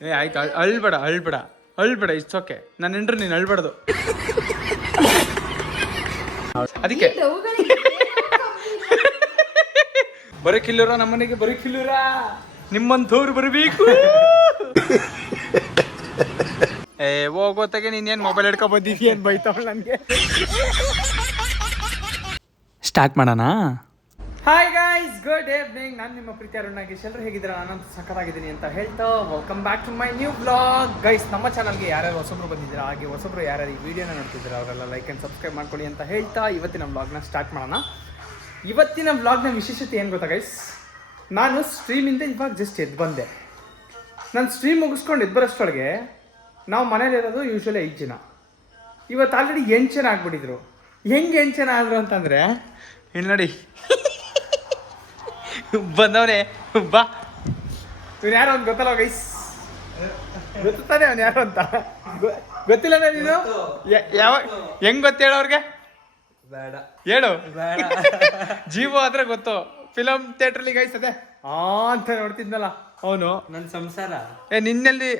ಏ ಆಯ್ತು, ಅಳ್ಬೇಡ ಇಟ್ಸ್ ಓಕೆ. ನನ್ನ ಹೆಂಡ್ರು ನೀನು ಅಳ್ಬಾರ್ದು. ಅದಕ್ಕೆ ಬರಕಿಲ್ಲೂರ ನಮ್ಮನೆಗೆ ಬರಕಿಲ್ಲೂರ ನಿಮ್ಮಂಥವ್ರು ಬರಬೇಕು. ಏ ಹೋಗೋತ್ತಾಗೆ ನೀನೇನು ಮೊಬೈಲ್ ಹಿಡ್ಕೊ ಬಂದಿದ್ದೀಯ ಅಂತ ಬೈತಾವಳ ನನಗೆ. ಸ್ಟಾರ್ಟ್ ಮಾಡೋಣ. Hi guys, good evening. ನಾನು ನಿಮ್ಮ ಪ್ರೀತಿ ಅರುಣ್ ನಾಗೇಶ್. ಎಲ್ಲರೂ ಹೇಗಿದ್ದೀರಾ? ನಾನಂತೂ ಸಖತ್ತಾಗಿದ್ದೀನಿ ಅಂತ ಹೇಳ್ತಾ welcome back to my new blog. Guys, ನಮ್ಮ ಚಾನಲ್ಗೆ ಯಾರ್ಯಾರು ಹೊಸಬ್ರು ಬಂದಿದ್ದೀರಾ, ಹಾಗೆ ಹೊಸಬ್ರು ಯಾರ್ಯಾರು ಈ ವಿಡಿಯೋನ ನೋಡ್ತಿದ್ದೀರಾ ಅವರೆಲ್ಲ ಲೈಕ್ ಆ್ಯಂಡ್ ಸಬ್ಸ್ಕ್ರೈಬ್ ಮಾಡ್ಕೊಳ್ಳಿ ಅಂತ ಹೇಳ್ತಾ ಇವತ್ತಿನ ವ್ಲಾಗ್ನ ಸ್ಟಾರ್ಟ್ ಮಾಡೋಣ. ಇವತ್ತಿನ ವ್ಲಾಗ್ನ ವಿಶೇಷತೆ ಏನು ಗೊತ್ತಾ ಗೈಸ್? ನಾನು ಸ್ಟ್ರೀಮಿಂದ ಇವಾಗ ಜಸ್ಟ್ ಎದ್ದು ಬಂದೆ. ನಾನು ಸ್ಟ್ರೀಮ್ ಮುಗಿಸ್ಕೊಂಡು ಎದ್ದು ಬರೋಷ್ಟೊಳಗೆ ನಾವು ಮನೇಲಿರೋದು ಯೂಶ್ವಲಿ 5 ಜನ. ಇವತ್ತು ಆಲ್ರೆಡಿ 8 ಜನ ಆಗ್ಬಿಟ್ಟಿದ್ರು. ಹೆಂಗೆ 8 ಜನ ಆದರು ಅಂತಂದರೆ, ಇಲ್ಲಿ ನೋಡಿ ಬಂದವನೇ ಬಾ. ಇವ್ನು ಯಾರು ಅಂತ ಗೊತ್ತಲ್ಲ ಗೈಸ್? ಗೊತ್ತಾನೆ ಅವ್ನು ಯಾರು ಅಂತ? ಗೊತ್ತಿಲ್ಲ ನೀನು? ಯಾವಾಗ ಹೆಂಗ್ ಗೊತ್ತೇಳು ಅವ್ರಿಗೆ? ಬೇಡ ಹೇಳು. ಜೀವೋ ಆದ್ರೆ ಗೊತ್ತು. ಫಿಲಮ್ ಥಿಯೇಟ್ರಲ್ಲಿ ಗೈಸ್ ಅದೇ ಅಂತ ನೋಡ್ತಿದ್ನಲ್ಲ ಅವನು. ನನ್ನ ಸಂಸಾರ. ನಿನ್ನೆಲ್ಲಿ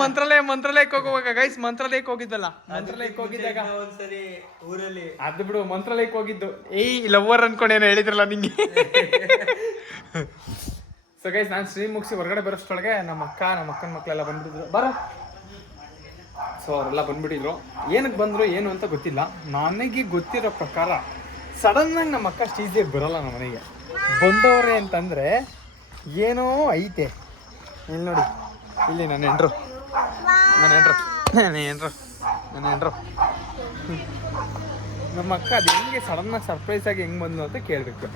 ಮಂತ್ರಾಲಯಕ್ಕೆ ಹೋಗುವಾಗ ಗೈಸ್, ಮಂತ್ರಾಲಯಕ್ಕೆ ಹೋಗಿದ್ದಲ್ಲ. ಮಂತ್ರಾಲಯಕ್ಕೆ ಹೋಗಿದ್ದಾಗ ಒಂದ್ಸರಿ ಊರಲ್ಲಿ ಅದು ಬಿಡು, ಮಂತ್ರಾಲಯಕ್ಕೆ ಹೋಗಿದ್ದು. ಲವ್ವರ್ ಅನ್ಕೊಂಡೇನೋ ಹೇಳಿದ್ರಲ್ಲ ನಿಂಗೆ. ಸೊ ಗೈಸ್, ನಾನು ಸ್ಟ್ರೀಮ್ ಮುಗಿಸಿ ಹೊರಗಡೆ ಬರೋಷ್ಟೊಳಗೆ ನಮ್ಮ ಅಕ್ಕನ ಮಕ್ಕಳೆಲ್ಲ ಬಂದ್ಬಿಟ್ಟಿದ್ರು. ಸೊ ಅವರೆಲ್ಲ ಬಂದ್ಬಿಟ್ಟಿದ್ರು. ಏನಕ್ಕೆ ಬಂದರು ಏನು ಅಂತ ಗೊತ್ತಿಲ್ಲ. ನನಗೆ ಗೊತ್ತಿರೋ ಪ್ರಕಾರ ಸಡನ್ನಾಗಿ ನಮ್ಮ ಅಕ್ಕ ಸ್ಟೇಜಿಗೆ ಬರೋಲ್ಲ ನಮ್ಮ ಮನೆಗೆ. ಬಂದವ್ರೆ ಅಂತಂದರೆ ಏನೋ ಐತೆ. ಇಲ್ಲಿ ನೋಡಿ, ಇಲ್ಲಿ ನನ್ನ ಹೆಂಡ್ರು ನಮ್ಮ ಅಕ್ಕ ಅದು ಹೆಂಗೆ ಸಡನ್ನಾಗಿ ಸರ್ಪ್ರೈಸ್ ಆಗಿ ಹೆಂಗೆ ಬಂದು ಅಂತ ಕೇಳಬೇಕು.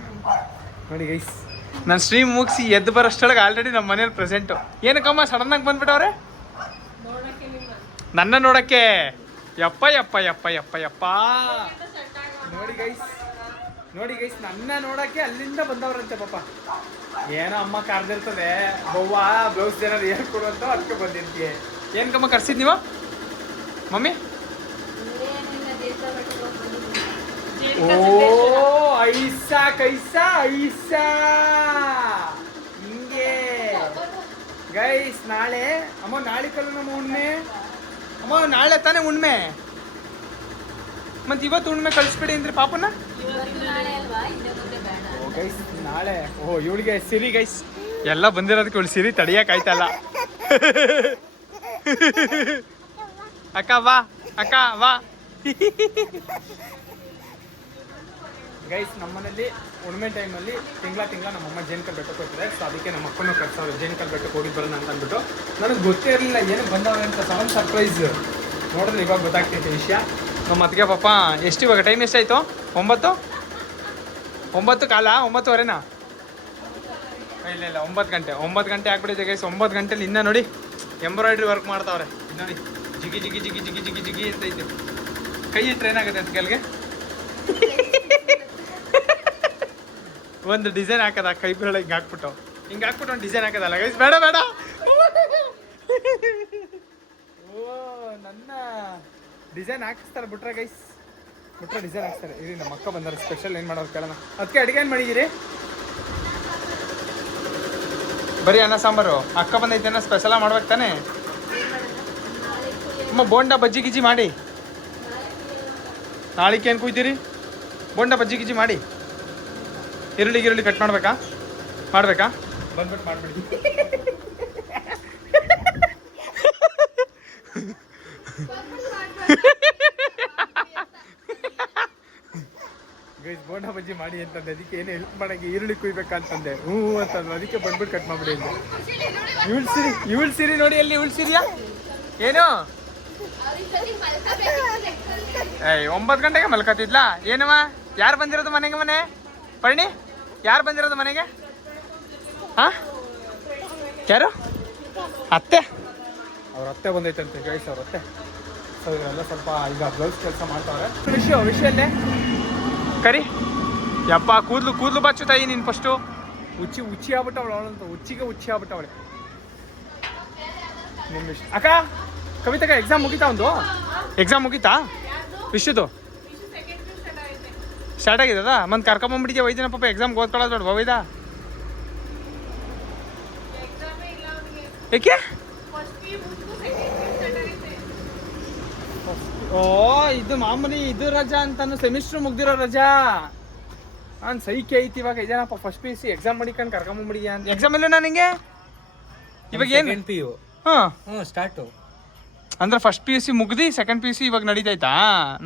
ನೋಡಿ ಗೈಸ್, ನಾನು ಸ್ಟ್ರೀಮ್ ಮುಗಿಸಿ ಎದ್ದು ಬರೋಷ್ಟೊಳಗೆ ಆಲ್ರೆಡಿ ನಮ್ಮ ಮನೇಲಿ ಪ್ರೆಸೆಂಟು. ಏನಕ್ಕಮ್ಮ ಸಡನ್ನಾಗಿ ಬಂದ್ಬಿಟ್ಟವ್ರೆ? ನನ್ನ ನೋಡಕ್ಕೆ. ಯಪ್ಪ ನೋಡಿ ಗೈಸ್ ನನ್ನ ನೋಡಕ್ಕೆ ಅಲ್ಲಿಂದ ಬಂದವ್ರಂತೆ ಪಾಪ. ಏನೋ ಅಮ್ಮ ಕರೆದಿರ್ತದೆ, ಬವ್ವ ಬ್ಲೌಸ್ ಏನಾದ್ರು ಹೇಳ್ಕೊಡು ಅಂತ ಅದಕ್ಕೆ ಬಂದಿರ್ತೀಯ. ಏನಕ್ಕಮ್ಮ ಕರ್ಸಿದ್ ನೀವು ಮಮ್ಮಿ? ಓ ಐಸಾ ಹಿಂಗೆ ಗೈಸ್. ನಾಳೆ ಅಮ್ಮ, ನಾಳೆ ಕಲ್ಲು ನಮ್ಮ ಹುಣ್ಮೆ. ಅಮ್ಮ ನಾಳೆ ತಾನೇ ಹುಣ್ಮೆ, ಮತ್ತೆ ಇವತ್ತು ಹುಣ್ಮೆ ಕಳಿಸ್ಬಿಡಿ ಅಂದ್ರೆ ಪಾಪನ. ಗೈಸ್ ನಾಳೆ ಇವಳಿಗೆ ಸಿರಿ ಗೈಸ್ ಎಲ್ಲ ಬಂದಿರೋದಕ್ಕೆ ಇವಳು ಸಿರಿ ತಡಿಯಕ್ಕೆ ಆಯ್ತಲ್ಲ. ಅಕ್ಕ ವಾ ಗೈಸ್, ನಮ್ಮನೇಲಿ ಹುಣ್ಮೆ ಟೈಮಲ್ಲಿ ತಿಂಗಳ ನಮ್ಮಮ್ಮ ಜೇನುಕಲ್ ಬೆಟ್ಟಕ್ಕೆ ಹೋಗ್ತಾರೆ. ಸೊ ಅದಕ್ಕೆ ನಮ್ಮ ಅಕ್ಕನೂ ಕರ್ಸೋರು ಜೇನುಕಲ್ ಬೆಟ್ಟಕ್ಕೆ ಹೋಗಿದ್ದು ಬರೋಣ ಅಂತ ಅಂದ್ಬಿಟ್ಟು. ನನಗೆ ಗೊತ್ತೇ ಇರಲಿಲ್ಲ ಏನು ಬಂದವ್ರೆ ಅಂತ. ಸಡನ್ ಸರ್ಪ್ರೈಸ್ ನೋಡಿದ್ರೆ ಇವಾಗ ಗೊತ್ತಾಗ್ತೈತೆ ವಿಷಯ. ನಮ್ಮ ಅತ್ತಿಗೆ ಪಾಪ ಎಷ್ಟು ಇವಾಗ ಟೈಮ್ ಎಷ್ಟಾಯಿತು? 9 ಕಾಲ 9:15ನಾ? ಇಲ್ಲ 9 ಗಂಟೆ. 9 ಗಂಟೆ ಆಗ್ಬಿಟ್ಟಿದೆ ಗೈಸ್. 9 ಗಂಟೆಲಿ ಇನ್ನೂ ನೋಡಿ ಎಂಬ್ರಾಯ್ಡ್ರಿ ವರ್ಕ್ ಮಾಡ್ತಾವ್ರೆ. ನೋಡಿ ಜಿಗಿ ಜಿಗಿ ಜಿಗಿ ಜಿಗಿ ಜಿಗಿ ಜಿಗಿ ಅಂತ ಐತೆ. ಕೈ ಟ್ರೈನ್ ಆಗುತ್ತೆ ಅಂತ ಕೆಳಗೆ ಒಂದು ಡಿಸೈನ್ ಹಾಕದ ಕೈ ಬೆರಳ ಹಿಂಗೆ ಹಾಕ್ಬಿಟ್ಟು ಒಂದು ಡಿಸೈನ್ ಹಾಕೋದಲ್ಲ ಗೈಸ್. ಬೇಡ ಓ ನನ್ನ ಡಿಸೈನ್ ಹಾಕಿಸ್ತಾರೆ ಬಿಟ್ರೆ ಗೈಸ್, ಡಿಸೈನ್ ಹಾಕ್ತಾರೆ. ಇಲ್ಲಿ ನಮ್ಮ ಅಕ್ಕ ಬಂದಾರೆ, ಸ್ಪೆಷಲ್ ಏನು ಮಾಡೋದು ಕೇಳೋಣ. ಅದಕ್ಕೆ ಅಡುಗೆ ಏನು ಮಾಡಿದ್ದೀರಿ? ಬರೀ ಅನ್ನ ಸಾಂಬಾರು. ಅಕ್ಕ ಬಂದೈತೆ ಸ್ಪೆಷಲಾಗಿ ಮಾಡ್ಬೇಕು ತಾನೆ? ಅಮ್ಮ ಬೋಂಡ ಬಜ್ಜಿ ಗಿಜ್ಜಿ ಮಾಡಿ. ನಾಳಿಕೆ ಏನು ಕುಯ್ತೀರಿ? ಬೋಂಡ ಬಜ್ಜಿ ಗಿಜ್ಜಿ ಮಾಡಿ. ಈರುಳ್ಳಿ ಕಟ್ ಮಾಡಬೇಕಾ? ಬಂದ್ಬಿಟ್ಟು ಮಾಡಿಬಿಡಿ. ಗೈಸ್ ಬೋಂಡ ಬಜ್ಜಿ ಮಾಡಿ ಅಂತಂದೆ. ಅದಕ್ಕೆ ಏನು ಹೆಲ್ಪ್ ಮಾಡೋಕ್ಕೆ ಈರುಳ್ಳಿ ಕುಯ್ಬೇಕಂತಂದೆ. ಅಂತಂದು ಅದಕ್ಕೆ ಬಂದ್ಬಿಟ್ಟು ಕಟ್ ಮಾಡಿಬಿಡಿ ಅಂತ. ಇವಳು ಸಿರಿ ನೋಡಿ, ಅಲ್ಲಿ ಇವಳು ಸಿರಿಯಾ ಏನು? 9 ಗಂಟೆಗೆ ಮಲ್ಕೋತಿದ್ಲಾ? ಏನವ? ಯಾರು ಬಂದಿರೋದು ಮನೆ ಪರ್ಣಿ? ಯಾರು ಬಂದಿರೋದು ಮನೆಗೆ? ಯಾರು? ಅತ್ತೆ. ಅವ್ರ ಅತ್ತೆ ಬಂದೈತಂತೆ ಗೈಸ್, ಅವ್ರ ಅತ್ತೆ. ಸೊ ಇವರೆಲ್ಲ ಸ್ವಲ್ಪ ಈಗ ಬ್ಲೌಸ್ ಕೆಲಸ ಮಾಡ್ತಾವ್ರೆ. ವಿಷಯಲ್ಲೇ ಕರಿ. ಯಪ್ಪ ಕೂದಲು ಬಚ್ಚು ತಾಯಿ ನೀನು ಫಸ್ಟು. ಹುಚ್ಚಿ ಆಗ್ಬಿಟ್ಟವಳು ಅವಳಂತ. ಹುಚ್ಚಿ ಆಗ್ಬಿಟ್ಟವಳೆ. ನಿಮ್ಮ ವಿಷಯ ಅಕ್ಕ. ಕವಿತಕ್ಕ ಎಕ್ಸಾಮ್ ಮುಗೀತಾ ವಿಷಯದು? ಸ್ಟಾರ್ಟ್ ಆಗಿದ್ದದ? ಮತ್ತೆ ಕರ್ಕೊಂಬಂದ್ಬಿಟ್ಟಿದ್ಯಾ ವೈದ್ಯನ ಪಾಪ ಎಕ್ಸಾಮ್ಗೆ ಓದ್ಕೊಳ್ಳೋದು ಬೇಡ ವೈದ? ಏಕೆ? ಓ ಇದು ಮಾಮೂಲಿ ಇದು ರಜಾ ಅಂತಾನು, ಸೆಮಿಸ್ಟರ್ ಮುಗ್ದಿರೋ ರಜಾ. ನಾನು ಸೈಕೆ ಐತಿ ಇವಾಗ. ಇದೇನಪ್ಪ ಫಸ್ಟ್ PUC ಎಕ್ಸಾಮ್ ಮಾಡಿಕೊಂಡು ಕರ್ಕೊಂಬಂದ್ಬಿಡಿಯ ಅಂತ. ಎಕ್ಸಾಮ್ ಇಲ್ಲ ನನಗೆ ಇವಾಗ ಏನು PU. ಹಾಂ ಸ್ಟಾರ್ಟು. ಅಂದ್ರೆ ಫಸ್ಟ್ PUC ಮುಗ್ದು ಸೆಕೆಂಡ್ PUC ಇವಾಗ ನಡೀತೈತಾ?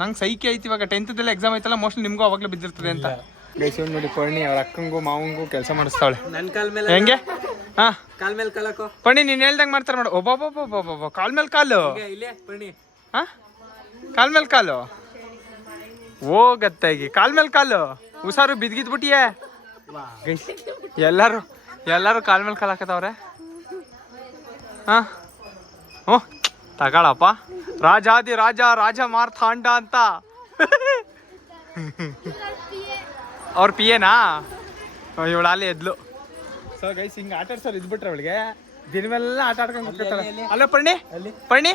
ನಂಗೆ ಸೈಕೆ ಐತಿ ಇವಾಗ. 10th ಎಕ್ಸಾಮ್ ಐತಲ್ಲ, ಮೋಸ್ಟ್ಲಿ ನಿಮ್ಗೂ ಅವಾಗಲೇ ಬಿದ್ದಿರ್ತದೆ ಅಂತ. ಗೈಸ್ ನೋಡಿ ಪರ್ಣಿ ಅವ್ರ ಅಕ್ಕಂಗೂ ಮಾವಂಗೂ ಕೆಲಸ ಮಾಡಿಸ್ತಾವಳೆ. ನನ್ನ ಕಾಲ್ ಮೇಲೆ ಹೆಂಗೆ? ಹಾ ಕಾಲ್ ಮೇಲೆ ಕಾಲಕ್ಕೋ. ಪರ್ಣಿ ನೀನು ಹೇಳ್ದಂಗೆ ಮಾಡ್ತಾರೆ ನೋಡು. ಒಬ್ಬೊಬ್ಬೊಬ್ಬೊಬ್ಬ ಕಾಲ್ ಮೇಲೆ ಕಾಲು. ಇಲ್ಲೇ ಪಣಿ. ಹಾ ಕಾಲ್ ಮೇಲೆ ಕಾಲು ಹೋಗತ್ತಾಗಿ. ಕಾಲ್ ಮೇಲೆ ಕಾಲು ಹುಷಾರು ಬಿದ್ಗಿದ್ಬಿಟ್ಟಿಯೇ. ಗೈಸ್ ಎಲ್ಲರೂ ಕಾಲ್ ಮೇಲೆ ಕಾಲು ಹಾಕತ್ತವ್ರೆ. ಹಾ ಹ್ಞೂ ತಗೊಳಪ್ಪ. ರಾಜಾದಿ ರಾಜ ಮಾರ್ಥಾಂಡ ಅಂತ ಅವ್ರ PAನಾ? ಇವಳು ಅಲ್ಲಿ ಎದ್ಲು. ಸೊ ಗೈಸ್ ಹಿಂಗೆ ಆಟಾಡ್ಸೋರು ಇದ್ಬಿಟ್ರೆ ಅವಳಿಗೆ ದಿನವೆಲ್ಲ ಆಟ ಆಡ್ಕೊಂಡು ಕೂತ್ಕೊತಾಳೆ. ಅಲ್ಲ ಪರ್ಣಿ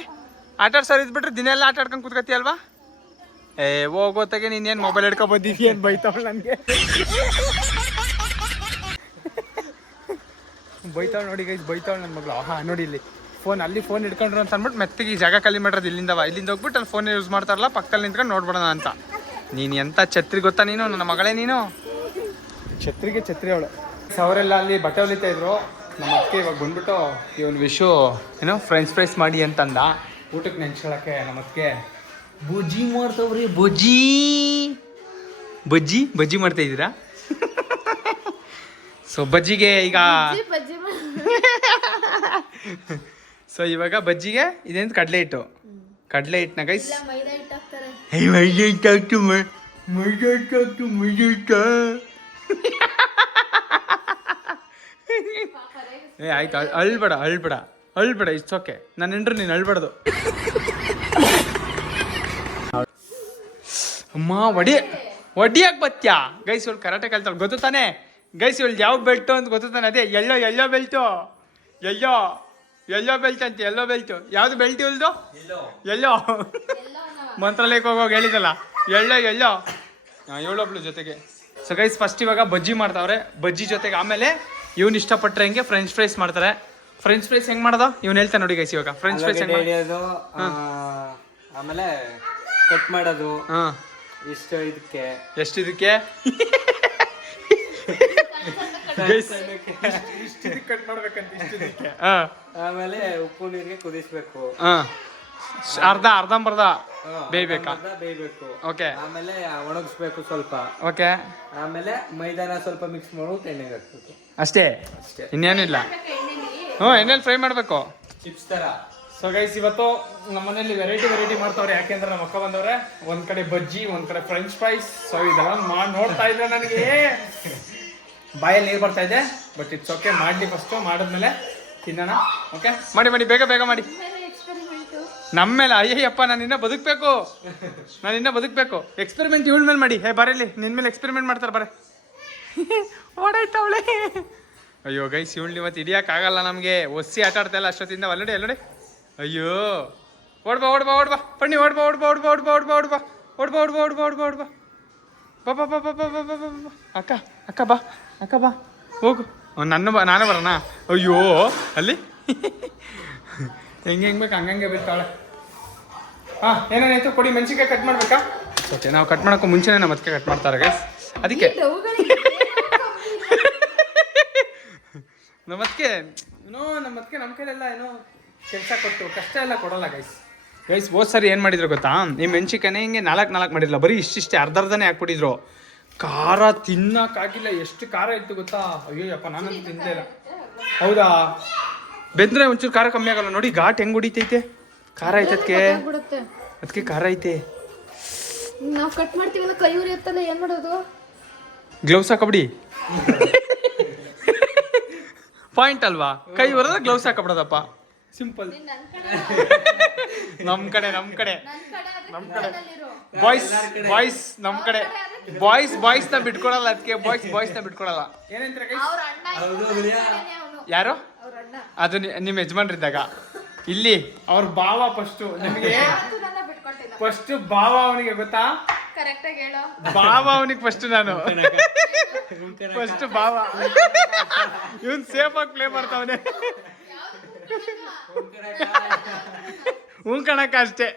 ಆಟಾಡ್ಸೋರು ಇದ್ಬಿಟ್ರೆ ದಿನ ಎಲ್ಲ ಆಟ ಆಡ್ಕೊಂಡು ಕೂತ್ಕತಿ ಅಲ್ವಾ? ಹೋಗೋತ್ತಾಗೆ ನೀನೇನು ಮೊಬೈಲ್ ಹಿಡ್ಕೊ ಬಂದಿದ್ದೀಯ ಅಂತ ಬೈತಾವಳು ನನಗೆ. ಬೈತಾವಳು ನೋಡಿ ಗೈಸ್, ಬೈತಾವಳು ನನ್ನ ಮಗಳು. ನೋಡಿ ಇಲ್ಲಿ ಫೋನ್ ಹಿಡ್ಕೊಂಡ್ರು ಅಂತ ಅಂದ್ಬಿಟ್ಟು ಮೆತ್ತಿಗೆ ಈ ಜಾಗ ಖಾಲಿ ಮಾಡಿರೋದು. ಇಲ್ಲಿಂದ ಹೋಗ್ಬಿಟ್ಟು ಅಲ್ಲಿ ಫೋನ್ ಯೂಸ್ ಮಾಡ್ತಾರಲ್ಲ, ಪಕ್ಕದಲ್ಲಿ ನಿಂತ್ಕೊಂಡು ನೋಡ್ಬಿಡೋಣ ಅಂತ. ನೀನು ಎಂಥ ಛತ್ರಿ ಗೊತ್ತಾ ನೀನು, ನನ್ನ ಮಗಳೇ ನೀನು. ಛತ್ರಿ ಅವಳು. ಅವರೆಲ್ಲ ಅಲ್ಲಿ ಬಟ್ಟೆ ಹೊಲಿತಾ ಇದ್ರು. ನಮ್ಮ ಅಕ್ಕೆ ಇವಾಗ ಬಂದ್ಬಿಟ್ಟು ಇವನು ವಿಶು ಏನೋ ಫ್ರೆಂಚ್ ಫ್ರೈಸ್ ಮಾಡಿ ಅಂತಂದ. ಊಟಕ್ಕೆ ನೆನ್ಸ್ಕೊಳಕ್ಕೆ ನಮ್ಮ ಅಕ್ಕೆ ಬಜ್ಜಿ ಮಾಡ್ತಾವ್ರಿ. ಬಜ್ಜಿ ಮಾಡ್ತಾ ಇದ್ದೀರಾ? ಸೊ ಬಜ್ಜಿಗೆ ಈಗ ಇವಾಗ ಬಜ್ಜಿಗೆ ಇದೇನು ಕಡಲೆ ಹಿಟ್ಟನ್ನ ಗೈಸ್. ಆಯ್ತು ಅಳ್ಬೇಡ ಇಟ್ಸ್ ಓಕೆ. ನಾನು ಹೆಂಡ್ರು ನೀನು ಅಳ್ಬಾರ್ದು. ಅಮ್ಮ ಒಡಿಯಾಕೆ ಬತ್ತ್ಯಾ ಗೈಸ್? ಇವಳು ಕರಾಟೆ ಕಲ್ತಾಳೆ ಗೊತ್ತು ತಾನೆ ಗೈಸ್. ಇವಳು ಯಾವ ಬೆಲ್ಟು ಅಂತ ಗೊತ್ತು ತಾನೆ? ಅದೇ ಎಲ್ಲೋ ಬೆಲ್ಟು. ಎಲ್ಲೋ ಬೆಲ್ಟ್ ಅಂತ. ಎಲ್ಲೋ ಬೆಲ್ಟು ಯಾವುದು ಬೆಲ್ಟ್ ಇವಳ್ದು? ಎಲ್ಲೋ ಮಂತ್ರಾಲಯಕ್ಕೆ ಹೋಗೋಗಿ ಹೇಳಿದಲ್ಲ ಎಲ್ಲೋ ಇವಳೊಬ್ಳು ಜೊತೆಗೆ. ಸೊ ಗೈಸ್ ಫಸ್ಟ್ ಇವಾಗ ಬಜ್ಜಿ ಮಾಡ್ತಾವ್ರೆ. ಬಜ್ಜಿ ಜೊತೆಗೆ ಆಮೇಲೆ ಇವ್ನು ಇಷ್ಟಪಟ್ಟರೆ ಹೆಂಗೆ ಫ್ರೆಂಚ್ ಫ್ರೈಸ್ ಮಾಡ್ತಾರೆ. ಫ್ರೆಂಚ್ ಫ್ರೈಸ್ ಹೆಂಗೆ ಮಾಡೋದು ಇವ್ನು ಹೇಳ್ತಾನೆ ನೋಡಿ ಗೈಸ್. ಇವಾಗ ಫ್ರೆಂಚ್ ಫ್ರೈಸ್ ಹೆಂಗೆ ಆಮೇಲೆ ಕಟ್ ಮಾಡೋದು. ಹಾಂ ಎಷ್ಟು ಇದಕ್ಕೆ ಕಟ್ ಮಾಡ್ಬೇಕಂತ. ಆಮೇಲೆ ಉಪ್ಪು ನೀರಿಗೆ ಕುದಿಸ್ಬೇಕು. ಅರ್ಧಂಬರ್ಧ ಬೇಯ್ಬೇಕಾ? ಬೇಯ್ಬೇಕು. ಓಕೆ. ಆಮೇಲೆ ಒಣಗಿಸ್ಬೇಕು ಸ್ವಲ್ಪ. ಓಕೆ. ಆಮೇಲೆ ಮೈದಾನ ಸ್ವಲ್ಪ ಮಿಕ್ಸ್ ಮಾಡ್ಬಿಟ್ಟು ಎಣ್ಣೆಗೆ ಹಾಕ್ಬೇಕು. ಅಷ್ಟೇ ಇನ್ನೇನಿಲ್ಲ. ಎಣ್ಣೆಲಿ ಫ್ರೈ ಮಾಡಬೇಕು ಚಿಪ್ಸ್ ತರ. ಸೊ ಗೈಸ್ ಇವತ್ತು ನಮ್ಮ ಮನೇಲಿ ವೆರೈಟಿ ಮಾಡ್ತಾವ್ರೆ. ಯಾಕೆಂದ್ರೆ ನಮ್ಮ ಅಕ್ಕ ಬಂದವ್ರೆ. ಒಂದ್ ಕಡೆ ಬಜ್ಜಿ, ಒಂದ್ ಕಡೆ ಫ್ರೆಂಚ್ ಫ್ರೈಸ್. ಸೊ ಇದೆಲ್ಲ ನೋಡ್ತಾ ಇದ್ರೆ ನನಗೆ ಬಾಯಲ್ಲಿ ನೀರು ಬರ್ತಾ ಇದೆ. But it's okay. ಮಾಡಲಿ ಫಸ್ಟು, ಮಾಡಿದ್ಮೇಲೆ ತಿನ್ನೋಣ. ಓಕೆ ಮಾಡಿ ಬೇಗ ಮಾಡಿ. ನಮ್ಮ ಮೇಲೆ ಅಯ್ಯಪ್ಪ, ನಾನು ಇನ್ನೂ ಬದುಕಬೇಕು. ಎಕ್ಸ್ಪೆರಿಮೆಂಟ್ ಇವಳ ಮೇಲೆ ಮಾಡಿ. ಬರಲಿ ನಿನ್ನ ಮೇಲೆ ಎಕ್ಸ್ಪೆರಿಮೆಂಟ್ ಮಾಡ್ತಾರೆ ಬರ. ಓಡಾಯ್ತವಳೆ. ಅಯ್ಯೋ ಗೈಸ್ ಇವಳು ಇವತ್ತು ಹಿಡಿಯೋಕ್ಕಾಗಲ್ಲ ನಮಗೆ. ಒಸಿ ಆಟ ಆಡ್ತಾ ಇಲ್ಲ ಅಷ್ಟೊತ್ತಿಂದ. ಅಲ್ಲಡೆ ಅಯ್ಯೋ ಓಡ್ಬಾ ಪಣ್ಣಿ ಓಡ್ಬಾ ಅಕ್ಕ ಬಾ ಹೋಗು. ನಾನೇ ಬರೋಣ. ಅಯ್ಯೋ ಅಲ್ಲಿ ಹೆಂಗೆ ಬೇಕು ಹಂಗಂಗೆ ಬಿಡ್ತಾಳೆ. ಏನೇನಾಯ್ತು ಕೊಡಿ. ಮೆಣಸಿನ್ಕಾಯಿ ಕಟ್ ಮಾಡ್ಬೇಕಾ? ಓಕೆ, ನಾವು ಕಟ್ ಮಾಡೋಕ್ಕೂ ಮುಂಚೆನೇ ನಮ್ಮ ಅದಕ್ಕೆ ಕಟ್ ಮಾಡ್ತಾರೆ ಗೈಸ್. ಅದಕ್ಕೆ ನಮ್ಮ ಕೈಲೆಲ್ಲ ಏನೋ ಕೆಲಸ ಕೊಟ್ಟು ಕಷ್ಟ ಎಲ್ಲ ಕೊಡೋಲ್ಲ ಗೈಸ್. ಹೋದ್ ಸರಿ ಏನು ಮಾಡಿದ್ರು ಗೊತ್ತಾ? ಈ ಮೆಣಸಿನ್ಕಾಯಿ ಹಿಂಗೆ 4 ಮಾಡಿರಲ್ಲ, ಬರೀ ಇಷ್ಟಿಷ್ಟೇ ಅರ್ಧನೇ ಹಾಕ್ಬಿಟ್ಟಿದ್ರು. ಖಾರ ತಿನ್ನಕ್ಕಾಗಿಲ್ಲ. ಎಷ್ಟು ಖಾರ ಇತ್ತು ಗೊತ್ತಾ? ಅಯ್ಯೋಯಪ್ಪ, ನಾನಂತೂ ತಿಂದೇ ಇಲ್ಲ. ಹೌದಾ? ಬೆಂದ್ರೆ ಒಂಚೂರು ಖಾರ ಕಮ್ಮಿ ಆಗಲ್ಲ ನೋಡಿ. ಘಾಟ್ ಹೆಂಗ್ ಹೊಡಿತೈತೆ. ಖಾರ ಐತೆ ಅದಕ್ಕೆ ಖಾರ ಐತೆ. ನಾವು ಕಟ್ ಮಾಡ್ತೀವಿ ಕೈ ಉರಿಯುತ್ತಲ್ಲ, ಏನ್ ಮಾಡೋದು? ಗ್ಲೌಸ್ ಹಾಕಬಿಡಿ. ಪಾಯಿಂಟ್ ಅಲ್ವಾ? ಕೈ ಉರಿದ್ರೆ ಗ್ಲೌಸ್ ಹಾಕಬಿಡೋದಪ್ಪ. ಸಿಂಪಲ್. ನಮ್ ಕಡೆ ಬಾಯ್ಸ್ ನಮ್ ಕಡೆ ಬಾಯ್ಸ್ ನ ಬಿಟ್ಕೊಡಲ್ಲ. ಅದಕ್ಕೆ ಬಾಯ್ಸ್ ನ ಬಿಟ್ಕೊಡಲ್ಲ. ಏನಂತಾರೆ ಯಾರು? ಅದು ನಿಮ್ಮ ಯಜಮಾನ್ರಿದ್ದಾಗ. ಇಲ್ಲಿ ಅವ್ರ ಭಾವ ಫಸ್ಟು. ನಿಮಗೆ ಫಸ್ಟ್ ಭಾವ ಅವನಿಗೆ ಗೊತ್ತಾ? ಭಾವ ಅವನಿಗೆ ಫಸ್ಟ್. ನಾನು ಫಸ್ಟ್ ಭಾವ. ಇವನ್ ಸೇಫ್ ಆಗಿ ಪ್ಲೇ ಮಾಡ್ತಾವನೆ. ಹ್ಞೂ ಕಣಕ್ಕ ಅಷ್ಟೇ.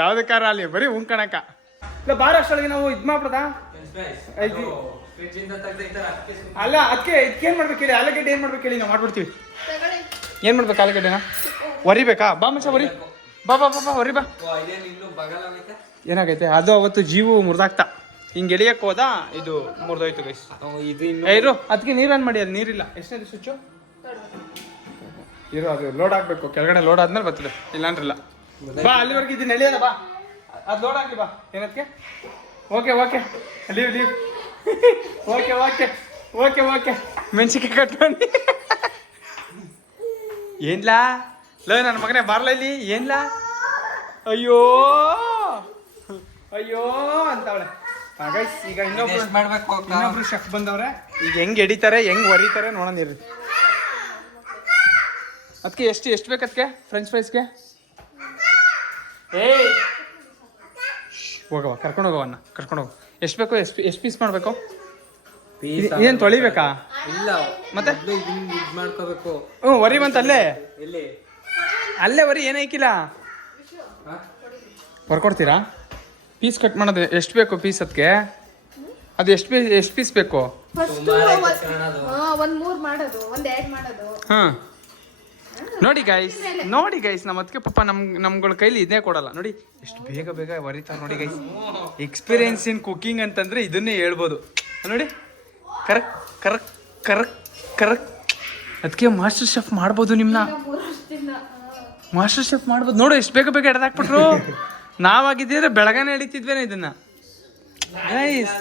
ಯಾವ್ದಕ್ಕಾರ ಅಲ್ಲಿ ಬರೀ ಹ್ಞೂ ಕಣಕ್ಕ. ಇಲ್ಲ ಬಾರ ಅಷ್ಟೊಳಗೆ ನಾವು ಇದು ಮಾಡ್ಬಿಡದ. ಅಲ್ಲ ಅದಕ್ಕೆ ಇದಕ್ಕೇನು ಮಾಡ್ಬೇಕು ಹೇಳಿ, ಆಲೂಗಡ್ಡೆ ಏನು ಮಾಡ್ಬೇಕು ಹೇಳಿ, ನಾವು ಮಾಡ್ಬಿಡ್ತೀವಿ. ಏನು ಮಾಡ್ಬೇಕು ಆಲೂಗಡ್ಡೆನ ಒರಿಬೇಕಾ? ಬಾ ಮಚ್ಚ ಒರಿ, ಬಾ ಬಾ ಬಾ ಬಾ ಒರಿ ಬಾ. ಏನಾಗೈತೆ ಅದು ಅವತ್ತು ಜೀವು ಮುರಿದಾಗ್ತಾ ಹಿಂಗೆ ಎಳಿಯಕ್ಕೆ ಹೋದ, ಇದು ಮುರಿದೋಯ್ತು ಗೈಸ್. ಇರು ಅದಕ್ಕೆ ನೀರು ಆನ್ ಮಾಡಿ, ಅಲ್ಲಿ ನೀರಿಲ್ಲ. ಎಷ್ಟನೇ ಸ್ವಿಚ್ಚು ಇರು, ಅದು ಲೋಡ್ ಆಗಬೇಕು. ಕೆಳಗಡೆ ಲೋಡ್ ಆದ್ಮೇಲೆ ಬರ್ತದೆ, ಇಲ್ಲಾಂದ್ರಿಲ್ಲ. ಬಾ ಅಲ್ಲಿವರೆಗೆ ಇದನ್ನ ಎಳಿಯೋದ, ಬಾ ಅದು ಲೋಡ್ ಆಗಲಿ ಬಾ. ಏನದಕ್ಕೆ? Okay okay leave leave. Okay okay okay okay ಮೆಣಸಿನ್ಕಾಯಿ ಕಟ್ ಮಾಡಿ. ಏನ್ಲಾ ಲೋ ನನ್ನ ಮಗನೇ ಬಾರ್ಲ ಇಲ್ಲಿ, ಏನ್ಲಾ? ಅಯ್ಯೋ ಅಯ್ಯೋ ಅಂತವಳೆ. ಗೈಸ್ ಈಗ ಇನ್ನೊಬ್ರು ಶೆಫ್ ಬಂದವ್ರೆ. ಈಗ ಹೆಂಗ್ ಎಡಿತಾರೆ ಹೆಂಗ್ ಒರಿತಾರೆ ನೋಡೋಣ ಇರ್ರಿ. ಅದಕ್ಕೆ ಎಷ್ಟು ಬೇಕು ಅದಕ್ಕೆ ಫ್ರೆಂಚ್ ಫ್ರೈಸ್ಗೆ? ಏಯ್ ಹೋಗವ, ಕರ್ಕೊಂಡು ಹೋಗವನ್ನ ಕರ್ಕೊಂಡು ಹೋಗು. ಎಷ್ಟು ಬೇಕು? ಎಷ್ಟು ಪೀಸ್ ಮಾಡಬೇಕು? ಏನು ತೊಳಿಬೇಕಾ? ಇಲ್ಲ ಮತ್ತೆ ಮಾಡ್ಕೋಬೇಕು. ಹ್ಞೂ ವರಿ ಬಂತ ಅಲ್ಲೇ ಅಲ್ಲೇ ವರಿ, ಏನೈಕಿಲ್ಲ ಬರ್ಕೊಡ್ತೀರಾ? ಪೀಸ್ ಕಟ್ ಮಾಡೋದು ಎಷ್ಟು ಬೇಕು ಪೀಸ್? ಅದಕ್ಕೆ ಅದು ಎಷ್ಟು ಪೀಸ್ ಬೇಕು? ಒಂದ್ 3 ಮಾಡೋದು, ಒಂದ್ 2 ಮಾಡೋದು. ಹಾಂ ನೋಡಿ ಗೈಸ್ ನಮ್ಮ ಅದಕ್ಕೆ ಪಾಪ ನಮ್ಗಳ ಕೈಲಿ ಇದೇ ಕೊಡಲ್ಲ. ನೋಡಿ ಎಷ್ಟು ಬೇಗ ಬೇಗ ವರಿತಾರೆ ನೋಡಿ ಗೈಸ್. ಎಕ್ಸ್ಪೀರಿಯನ್ಸ್ ಇನ್ ಕುಕಿಂಗ್ ಅಂತಂದ್ರೆ ಇದನ್ನೇ ಹೇಳ್ಬೋದು ನೋಡಿ. Correct correct correct correct. ಅದಕ್ಕೆ ಮಾಸ್ಟರ್ ಶೆಫ್ ಮಾಡ್ಬೋದು, ನಿಮ್ಮನ್ನ ಮಾಸ್ಟರ್ ಶೆಫ್ ಮಾಡ್ಬೋದು. ನೋಡು ಎಷ್ಟು ಬೇಗ ಬೇಗ ಎಡ್ದಾಕ್ಬಿಟ್ರು. ನಾವಾಗಿದ್ದಿದ್ರೆ ಬೆಳಗಾನೆ ಹಿಡಿತಿದ್ವೇನೆ ಇದನ್ನ ಗೈಸ್.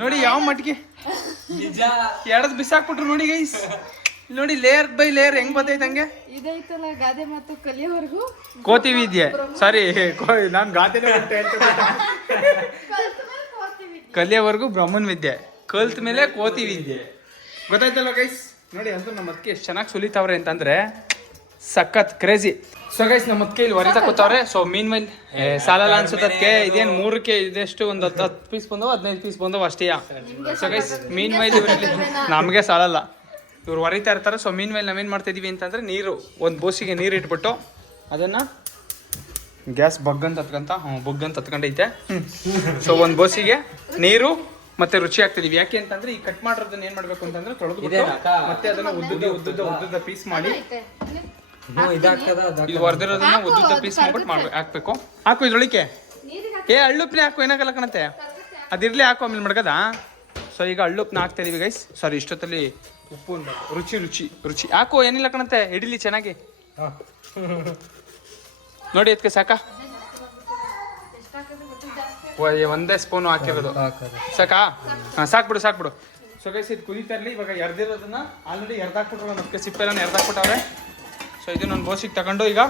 ನೋಡಿ ಯಾವ ಮಟ್ಟಿಗೆ ಎಡದ್ ಬಿಸಾಕ್ಬಿಟ್ರು ನೋಡಿ ಗೈಸ್. ನೋಡಿ ಲೇಯರ್ ಬೈ ಲೇಯರ್ ಹೆಂಗ್ ಬರ್ತೈತೆ ಹಂಗೆ. ಇದೈತಲ್ಲ ಗಾದೆ ಮಾತು ಕಲಿಯೋವರೆಗೂ ಕೋತಿ ವಿದ್ಯೆ. ಸಾರಿ ನಾನು ಗಾದೆನೇ ಕಲಿಯೋವರೆಗೂ ಬ್ರಹ್ಮನ್ ವಿದ್ಯೆ, ಕಲ್ತ ಮೇಲೆ ಕೋತಿ ವಿದ್ಯೆ. ಗೊತ್ತಾಯ್ತಲ್ಲ ಗೈಸ್. ನೋಡಿ ಅಂತೂ ನಮ್ಮ ಅದಕ್ಕೆ ಎಷ್ಟು ಚೆನ್ನಾಗಿ ಸುಲಿತಾವ್ರೆ ಅಂತಂದ್ರೆ ಸಖತ್ ಕ್ರೇಜಿ. ಸೊ ಗೈಸ್ ನಮ್ಮ ಅದಕ್ಕೆ ಇಲ್ಲಿ ವರಿತಾ ಕೂತವ್ರೆ. ಸೊ ಮೀನ್ ಮೈಲ್ ಸಾಲಲ್ಲ ಅನ್ಸುತ್ತದಕ್ಕೆ. ಇದೇನು 3ಕ್ಕೆ ಇದೆಷ್ಟು ಒಂದು 10 ಪೀಸ್ ಬಂದವು, 15 ಪೀಸ್ ಬಂದವು ಅಷ್ಟೇ. ಸೊ ಗೈಸ್ ಮೀನ್ ಮೈಲ್ ಇವರಲ್ಲಿ ನಮಗೆ ಸಾಲಲ್ಲ, ಇವ್ರು ಹೊರಿತಾ ಇರ್ತಾರೆ. ಸೊ ಮೀನ್ ಮೇಲೆ ನಾವೇನು ಮಾಡ್ತಾ ಇದೀವಿ ಅಂತಂದ್ರೆ ನೀರು, ಒಂದು ಬೋಸಿಗೆ ನೀರು ಇಟ್ಬಿಟ್ಟು ಅದನ್ನು ಗ್ಯಾಸ್ ಬಗ್ಗಂತ ಹತ್ಕೊಂಡೈತೆ. ಸೊ ಒಂದು ಬೋಸಿಗೆ ನೀರು ಮತ್ತೆ ರುಚಿ ಹಾಕ್ತಿದೀವಿ. ಯಾಕೆ ಅಂತಂದ್ರೆ ಈ ಕಟ್ ಮಾಡಿರೋದನ್ನ ಏನ್ ಮಾಡ್ಬೇಕು ಅಂತಂದ್ರೆ ತೊಳೆದ್ಬಿಟ್ಟು ಮತ್ತೆ ಅದನ್ನ ಉದ್ದುದ್ದ ಪೀಸ್ ಮಾಡಿ, ಇದು ಹೊರದಿರೋದನ್ನ ಉದ್ದುದ್ದ ಪೀಸ್ ಮಾಡ್ಬಿಟ್ಟು ಹಾಕ್ಬೇಕು. ಹಾಕು ಇದ್ರೊಳಿಕೆ. ಹಳ್ಳುಪ್ನೆ ಹಾಕು, ಏನಾಗಲ್ಲ ಕಣತ್ತೆ. ಅದಿರ್ಲಿ ಹಾಕು, ಆಮೇಲೆ ಮಡ್ಗದ. ಸೊ ಈಗ ಹಳ್ಳುಪ್ನ ಹಾಕ್ತಾ ಇದೀವಿ ಗೈಸ್. ಸಾರಿ ಇಷ್ಟೊತ್ತಲ್ಲಿ ಉಪ್ಪು ರುಚಿ ರುಚಿ ರುಚಿ ಹಾಕು, ಏನಿಲ್ಲ ಕಣತ್ತೆ, ಹಿಡಿಲಿ ಚೆನ್ನಾಗಿ. ನೋಡಿ ಅದಕ್ಕೆ ಸಾಕಾ? ಒಂದೇ ಸ್ಪೂನು ಹಾಕಿರೋದು ಸಾಕಾ? ಸಾಕ್ಬಿಡು. ಸೊ ಗೈಸ್ ಇದು ಕುದೀತಾ ಇರಲಿ. ಇವಾಗ ಎರ್ದಿರೋದನ್ನ ಆಲ್ರೆಡಿ ಎರ್ದಾಕ್ಬಿಟ್ರು ಅದಕ್ಕೆ ಸಿಪ್ಪೆಲ್ಲ ಎರ್ದಾಕ್ಬಿಟ್ಟವ್ರೆ. ಸೊ ಇದನ್ನ ಒಂದು ಬೋಸಿಗೆ ತಗೊಂಡು ಈಗ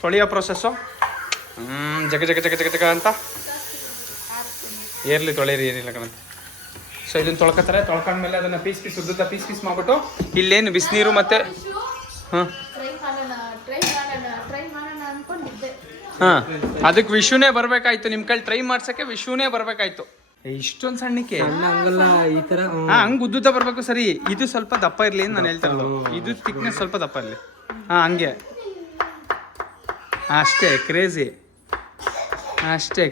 ತೊಳೆಯೋ ಪ್ರೊಸೆಸ್ಸು. ಜಗ ಜಗ ಜಗ ಜಗ ಜಗ ಅಂತ ಏರ್ಲಿ ತೊಳೆಯಿರಿ, ಏನಿಲ್ಲ ಕಣಂತ. ಸೊ ಇದನ್ನ ತೊಳ್ಕೊತಾರೆ. ತೊಳ್ಕೊಂಡ್ಮೇಲೆ ಅದನ್ನ ಪೀಸ್ ಉದ್ದುದ್ದ ಪೀಸ್ ಮಾಡ್ಬಿಟ್ಟು ಇಲ್ಲೇನು ಬಿಸಿನೀರು ಮತ್ತೆ ಹಾಂ ಅದಕ್ಕೆ ವಿಷುನೇ ಬರ್ಬೇಕಾಯ್ತು. ನಿಮ್ಮ ಕೈಲಿ ಟ್ರೈ ಮಾಡ್ಸಕ್ಕೆ ವಿಷುನೇ ಬರ್ಬೇಕಾಯ್ತು. ಇಷ್ಟೊಂದು ಸಣ್ಣಕ್ಕೆ ಈ ತರ ಹಂಗ್ ಉದ್ದುದ್ದ ಬರ್ಬೇಕು. ಸರಿ ಇದು ಸ್ವಲ್ಪ ದಪ್ಪ ಇರ್ಲಿ ಅಂತ ನಾನು ಹೇಳ್ತಾ ಇರೋದು. ಇದು ಥಿಕ್ನೆಸ್ ಸ್ವಲ್ಪ ದಪ್ಪ ಇರಲಿ. ಹಂಗೆ ಅಷ್ಟೇ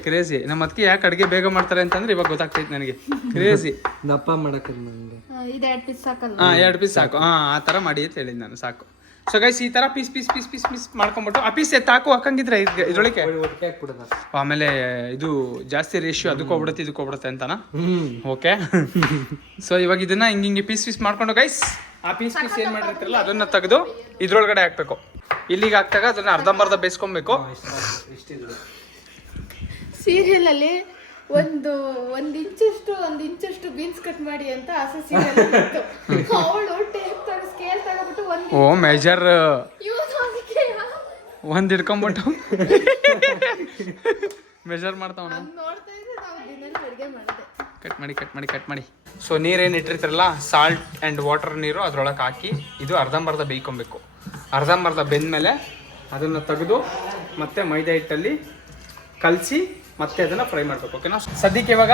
ಕ್ರೇಜಿ. ನಮ್ಮ ಅದಕ್ಕೆ ಯಾಕೆ ಅಡುಗೆ ಬೇಗ ಮಾಡ್ತಾರೆ ಅಂತಂದ್ರೆ ಇವಾಗ ಗೊತ್ತಾಗ್ತೈತೆ ನನಗೆ. ಕ್ರೇಜಿ ದಪ್ಪ ಮಾಡಕ್ಕೆ ಎರಡು ಪೀಸ್ ಸಾಕು. ಆ ಥರ ಮಾಡಿ ಅಂತ ಹೇಳಿದ್ ನಾನು, ಸಾಕು. ಸೊ ಗೈಸ್ ಈ ಥರ ಪೀಸ್ ಮಾಡ್ಕೊಂಬಿಟ್ಟು ಆ ಪೀಸ್ ಎತ್ತಾಕು ಹಾಕಂಗಿದ್ರೆ ಇದ್ರೊಳಗೆ ಆಮೇಲೆ ಇದು ಜಾಸ್ತಿ ರೇಷಿಯೋ ಅದಕ್ಕೆ ಹೋಗ್ಬಿಡುತ್ತೆ ಅಂತಾನ. ಓಕೆ. ಸೊ ಇವಾಗ ಇದನ್ನ ಹಿಂಗೆ ಪೀಸ್ ಮಾಡ್ಕೊಂಡು ಗೈಸ್ ಆ ಪೀಸ್ ಏನ್ ಮಾಡಿರ್ತಿರಲ್ಲ ಅದನ್ನ ತೆಗೆದು ಇದ್ರೊಳಗಡೆ ಹಾಕ್ಬೇಕು. ಇಲ್ಲಿಗೆ ಹಾಕ್ತಾಗ ಅದನ್ನ ಅರ್ಧಂಬರ್ಧ ಬೇಯಿಸ್ಕೊಬೇಕು. ಸೀರಿಯಲ್ ಅಲ್ಲಿ ಒಂದ್ ಇಂಚಷ್ಟು ಬೀನ್ಸ್ ಕಟ್ ಮಾಡಿ ಅಂತ ಆಸೆ ಸೀರಿಯಲ್ ಅವಳು ಟೇಪ್ ಸ್ಕೇಲ್ ತಗೊಂಡ್ಬಿಟ್ಟು ಮೆಜರ್ ಒಂದ್ ಹಿಡ್ಕೊಂಡ್ಬಿಟ್ಟು ಮೆಜರ್ ಮಾಡ್ತಾವ. ಕಟ್ ಮಾಡಿ. ಸೊ ನೀರೇನು ಇಟ್ಟಿರ್ತಾರಲ್ಲ ಸಾಲ್ಟ್ ಆ್ಯಂಡ್ ವಾಟರ್ ನೀರು ಅದ್ರೊಳಗೆ ಹಾಕಿ ಇದು ಅರ್ಧಂಬರ್ಧ ಬೇಯ್ಕೊಬೇಕು. ಅರ್ಧಂಬರ್ಧ ಬೆಂದ್ಮೇಲೆ ಅದನ್ನು ತೆಗೆದು ಮತ್ತೆ ಮೈದಾ ಹಿಟ್ಟಲ್ಲಿ ಕಲಸಿ ಮತ್ತೆ ಅದನ್ನು ಫ್ರೈ ಮಾಡಬೇಕು. ಓಕೆನಾ? ಸದ್ಯಕ್ಕೆ ಇವಾಗ